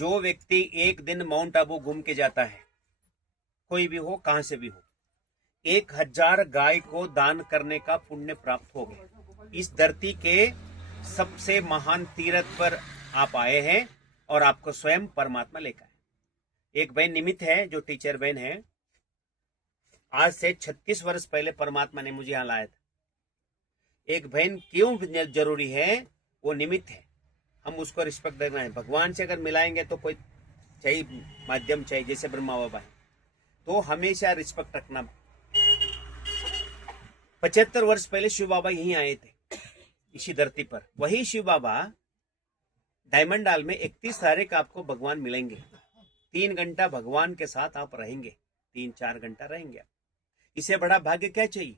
जो व्यक्ति एक दिन माउंट आबू घूम के जाता है, कोई भी हो, कहां से भी हो, 1000 गाय को दान करने का पुण्य प्राप्त हो गया। इस धरती के सबसे महान तीर्थ पर आप आए हैं और आपको स्वयं परमात्मा लेकर आए। एक बहन निमित्त है, जो टीचर बहन है, आज से 36 वर्ष पहले परमात्मा ने मुझे यहां लाया था। एक बहन क्यों जरूरी है? वो निमित्त है, हम उसको रिस्पेक्ट देना है। भगवान से अगर मिलाएंगे तो कोई चाहिए माध्यम चाहिए, जैसे ब्रह्मा बाबा है, तो हमेशा रिस्पेक्ट रखना। 75 वर्ष पहले शिव बाबा यहीं आए थे, इसी धरती पर। वही शिव बाबा डायमंड डाल में 31 तारीख आपको भगवान मिलेंगे। 3 घंटा भगवान के साथ आप रहेंगे, 3-4 घंटा रहेंगे। इससे बड़ा भाग्य क्या चाहिए?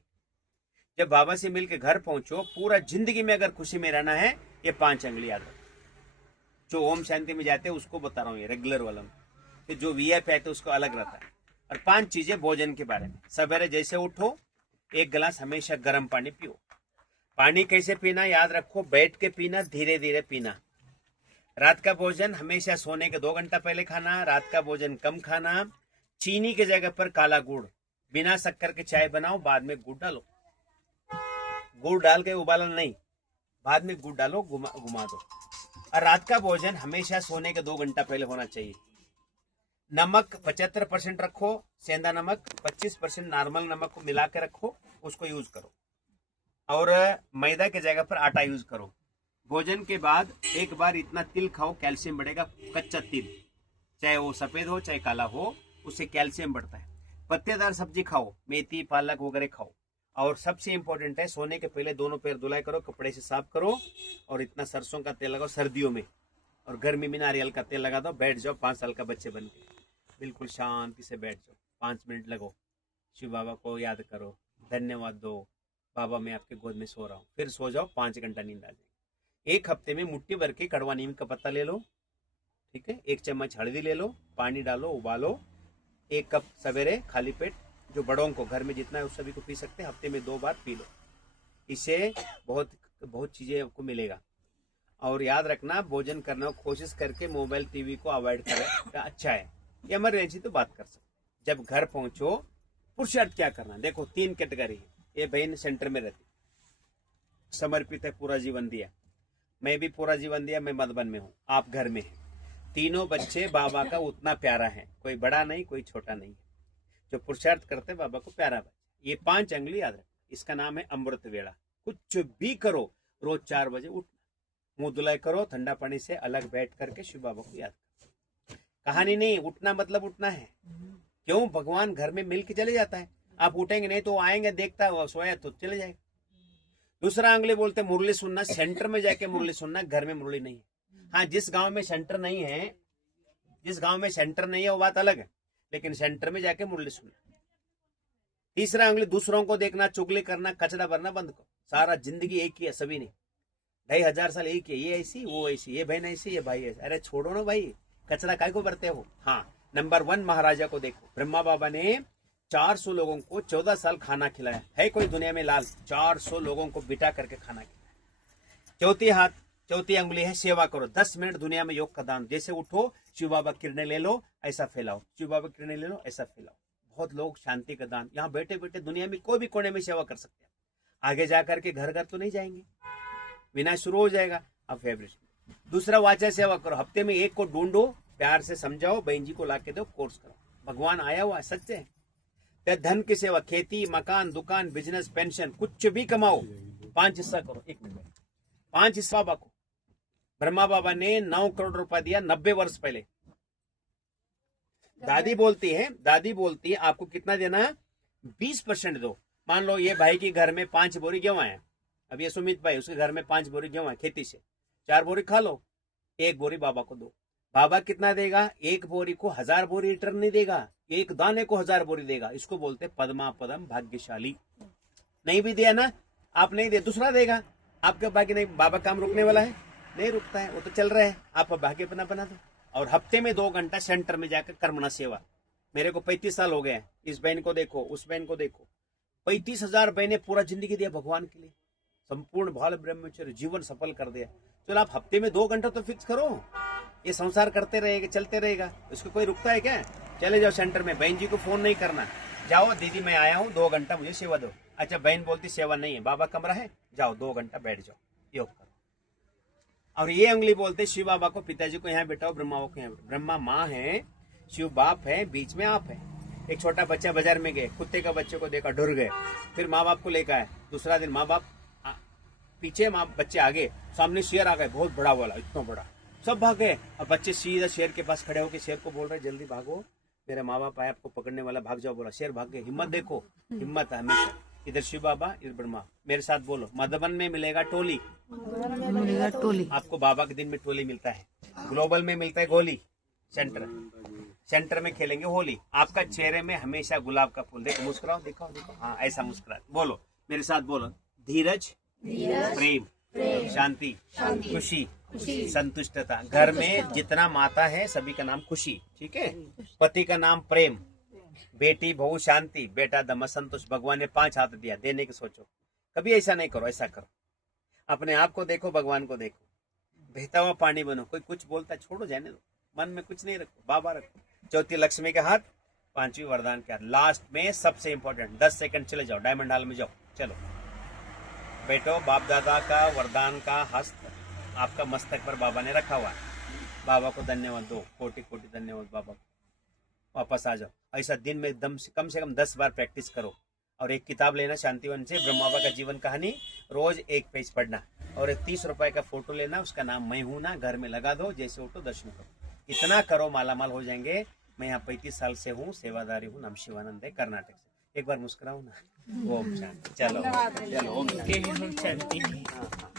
जब बाबा से मिलकर घर पहुंचो, पूरा जिंदगी में अगर खुशी में रहना है, ये 5 अंगुली याद रखो। जो ओम शांति में जाते हैं उसको बता रहा हूँ, ये रेगुलर वाला में। फिर जो वीआईपी आते उसको अलग रहता है। और 5 चीजें भोजन के बारे में। सवेरे जैसे उठो, 1 गिलास हमेशा गर्म पानी पियो। पानी कैसे पीना याद रखो, बैठ के पीना, धीरे धीरे पीना। रात का भोजन हमेशा सोने के 2 घंटा पहले खाना। रात का भोजन कम खाना। चीनी की जगह पर काला गुड़, बिना शक्कर के चाय बनाओ, बाद में गुड़ डालो। गुड़ डाल के उबालना नहीं, बाद में गुड़ डालो, घुमा दो। और रात का भोजन हमेशा सोने के 2 घंटा पहले होना चाहिए। नमक 75% रखो, सेंधा नमक 25% नॉर्मल नमक को मिला के रखो, उसको यूज करो। और मैदा के जगह पर आटा यूज करो। भोजन के बाद एक बार इतना तिल खाओ, कैल्शियम बढ़ेगा। कच्चा तिल, चाहे वो सफेद हो चाहे काला हो, उससे कैल्शियम बढ़ता है। पत्तेदार सब्जी खाओ, मेथी पालक वगैरह खाओ। और सबसे इंपॉर्टेंट है, सोने के पहले दोनों पैर धुलाई करो, कपड़े से साफ करो। और इतना सरसों का तेल लगाओ सर्दियों में, और गर्मी में नारियल का तेल लगा दो। बैठ जाओ 5 साल का बच्चे बन के, बिल्कुल शांति से बैठ जाओ। 5 मिनट लगो, शिव बाबा को याद करो, धन्यवाद दो, बाबा मैं आपके गोद में सो रहा हूँ। फिर सो जाओ, 5 घंटा नींद आ जाएगी। 1 हफ्ते में मुट्ठी भर के कड़वा नीम का पत्ता ले लो, ठीक है। 1 चम्मच हल्दी ले लो, पानी डालो, उबालो। 1 कप सवेरे खाली पेट, जो बड़ों को घर में जितना है उस सभी को पी सकते हैं। हफ्ते में 2 बार पी लो, इससे बहुत चीजें आपको मिलेगा। और याद रखना, भोजन करना कोशिश करके मोबाइल टीवी को अवॉइड करें, अच्छा है। इमरजेंसी तो बात कर सकते। जब घर पहुंचो, पुरुषार्थ क्या करना, देखो 3 कैटेगरी है। ये बहन सेंटर में रहती, समर्पित है, पूरा जीवन दिया। मैं भी पूरा जीवन दिया, मैं मधुबन में हूँ, आप घर में हैं। तीनों बच्चे बाबा का उतना प्यारा है, कोई बड़ा नहीं कोई छोटा नहीं। जो पुरुषार्थ करते बाबा को प्यारा बच्चा। ये 5 अंगुली याद रखो, इसका नाम है अमृत वेला। कुछ भी करो, रोज 4 बजे उठना, मुंह धुलाई करो, ठंडा पानी से अलग बैठ करके शिव बाबा को याद करो। कहानी नहीं, उठना मतलब उठना है। क्यों? भगवान घर में मिल के चले जाता है। आप उठेंगे नहीं तो आएंगे, देखता है सोया तो चले जाएगा। दूसरा अंगुली बोलते मुरली सुनना, सेंटर में जाके मुरली सुनना, घर में मुरली नहीं है। हाँ, जिस गांव में सेंटर नहीं है वो बात अलग है, लेकिन सेंटर में जाके मुरली सुनना। तीसरा अंगुली दूसरों को देखना, चुगली करना, कचरा भरना बंद करो। सारा जिंदगी एक ही है, सभी ने 2500 साल एक ही है। ये ऐसी वो ऐसी, ये बहन ऐसी ये भाई ऐसी। अरे छोड़ो ना भाई, कचरा काय को भरते हो। हाँ, नंबर 1 महाराजा को देखो। ब्रह्मा बाबा ने 400 लोगों को 14 साल खाना खिलाया है। कोई दुनिया में लाल 400 लोगों को बिठा करके खाना खिलाया। चौथी अंगुली है सेवा करो। 10 मिनट दुनिया में योग का दान। जैसे उठो, शिव बाबा किरणें ले लो, ऐसा फैलाओ। शिव बाबा किरणें ले लो, ऐसा फैलाओ। बहुत लोग शांति का दान, यहाँ बैठे बैठे दुनिया में कोई भी कोने में सेवा कर सकते हैं। आगे जाकर के घर घर तो नहीं जाएंगे, विनाश शुरू हो जाएगा। अब फेवरेट दूसरा वाचा सेवा करो। हफ्ते में 1 को ढूंढो, प्यार से समझाओ, बहन जी को ला के दो, कोर्स करो। भगवान आया हुआ है, सच्चे है। धन की सेवा, खेती, मकान, दुकान, बिजनेस, पेंशन, कुछ भी कमाओ, 5 हिस्सा करो। 1 मिनट, 5 हिस्सा बाबा को। ब्रह्मा बाबा ने 9 करोड़ रुपया दिया 90 वर्ष पहले। दादी बोलती है आपको कितना देना है? 20% दो। मान लो ये भाई के घर में 5 बोरी गेहूं है। अब ये सुमित भाई, उसके घर में 5 बोरी गेहूं है खेती से। 4 बोरी खा लो, 1 बोरी बाबा को दो। बाबा कितना देगा? 1 बोरी को 1000 बोरी रिटर्न नहीं देगा, 1 दाने को 1000 बोरी देगा। इसको बोलते पद्मा पदम भाग्यशाली। नहीं भी दिया ना, आप नहीं दे, दूसरा देगा। आपके भाग्य नहीं, बाबा काम रुकने वाला है? नहीं रुकता है, वो तो चल रहा है। आप भाग्य बना दो। और हफ्ते में 2 घंटा सेंटर में जाकर कर्मणा सेवा। मेरे को 35 साल हो गए, इस बहन को देखो, उस बहन को देखो, 35,000 बहने पूरा जिंदगी दिया भगवान के लिए। संपूर्ण बाल ब्रह्मचर्य जीवन सफल कर दिया। चलो आप हफ्ते में 2 घंटा तो फिक्स करो। ये संसार करते रहेगा, चलते रहेगा, उसको कोई रुकता है क्या? चले जाओ सेंटर में, बहन जी को फोन नहीं करना, जाओ दीदी मैं आया हूँ 2 घंटा मुझे सेवा दो। अच्छा बहन बोलती सेवा नहीं है, बाबा कमरा है, जाओ 2 घंटा बैठ जाओ, योग करो। और ये उंगली बोलते शिव बाबा को, पिताजी को यहाँ बैठाओ, ब्रह्मा को यहाँ, ब्रह्मा माँ है, शिव बाप है, बीच में आप है। एक छोटा बच्चा बाजार में गए, कुत्ते का बच्चे को देखा, ढुर गए, फिर माँ बाप को लेकर आए। दूसरा दिन माँ बाप पीछे, माँ बच्चे आगे, सामने शेर आ गए, बहुत बड़ा वाला, इतना बड़ा, सब भाग गए। और बच्चे सीधा शेर के पास खड़े होकर शेर को बोल रहे जल्दी भागो, मेरे माँ बाप आए आपको पकड़ने वाला, भाग जाओ। बोला शेर भाग गए। हिम्मत देखो, हिम्मत है हमेशा। इधर शिव बाबा, इधर ब्रह्मा। मेरे साथ बोलो, मधुबन में मिलेगा टोली, मिलेगा टोली। आपको बाबा के दिन में टोली मिलता है, ग्लोबल में मिलता है गोली, सेंटर में खेलेंगे होली। आपका चेहरे में हमेशा गुलाब का फूल, देखो मुस्कुराओ, दिखाओ दिखाओ, हाँ ऐसा मुस्कुरा। बोलो मेरे साथ बोलो, धीरज, प्रेम, शांति, खुशी, संतुष्टता। घर में जितना माता है सभी का नाम खुशी, ठीक है। पति का नाम प्रेम, बेटी बहू शांति, बेटा दम संतोष। भगवान ने 5 हाथ दिया, देने की सोचो, कभी ऐसा नहीं करो, ऐसा करो। अपने आप को देखो, भगवान को देखो, बहता हुआ पानी बनो। कोई कुछ बोलता है छोड़ो, जाने दो, मन में कुछ नहीं रखो, बाबा रखो। चौथी लक्ष्मी का हाथ, 5वीं वरदान का हाथ। लास्ट में सबसे इंपॉर्टेंट 10 सेकंड चले जाओ, डायमंड हॉल में जाओ, चलो बैठो। बाप दादा का वरदान का हस्त आपका मस्तक पर बाबा ने रखा हुआ है। बाबा को धन्यवाद दो, कोटि कोटि धन्यवाद बाबा को। वापस आ जाओ। ऐसा दिन में कम से कम 10 बार प्रैक्टिस करो। और एक किताब लेना शांतिवन से, ब्रह्मा बाबा का जीवन कहानी, रोज 1 पेज पढ़ना। और एक 30 रुपए का फोटो लेना, उसका नाम मैं हूं ना, घर में लगा दो, जैसे उठो दर्शन करो। इतना करो, मालामाल हो जाएंगे। मैं यहाँ 35 साल से हूँ, सेवादारी हूँ, नाम शिवानंद है, कर्नाटक से। एक बार मुस्कुराओ ना। ओम शांति। चलो चलो, ओम शांति।